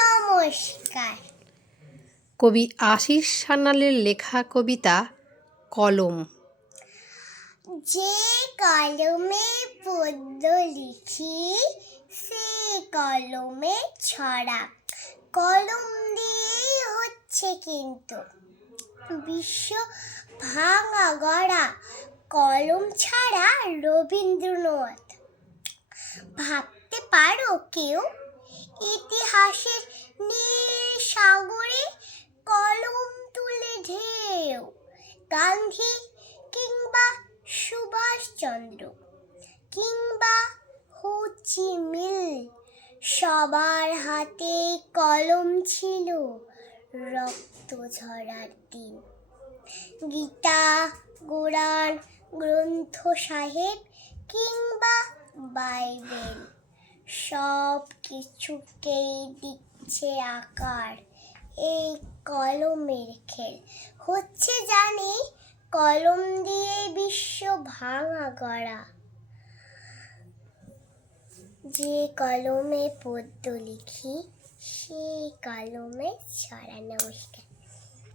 নমস্কার। কবি আশিস সান্যালের লেখা কবিতা কলম। যে কলমে পদ্য লিখি, সে কলমে ছড়া। কলম দিয়েই হচ্ছে কিন্তু বিশ্ব ভাঙা গড়া। কলম ছাড়া রবীন্দ্রনাথ। ভাবতে পারো কেউ ইতিহাসের নীল সাগরে কলম তুলে ঢেউ? গান্ধী কিংবা সুভাষচন্দ্র কিংবা হো চি মিল, সবার হাতে কলম ছিল রক্ত ঝরার দিন। গীতা, কোরআন, গ্রন্থ সাহেব কিংবা বাইবেল, সব কিছুকেই দিচ্ছে আকার এই কলমের খেল। হচ্ছে জানি কলম দিয়ে বিশ্ব ভাঙা গড়া। যে কলমে পদ্য লিখি, সেই কলমে ছড়া। নমস্কার।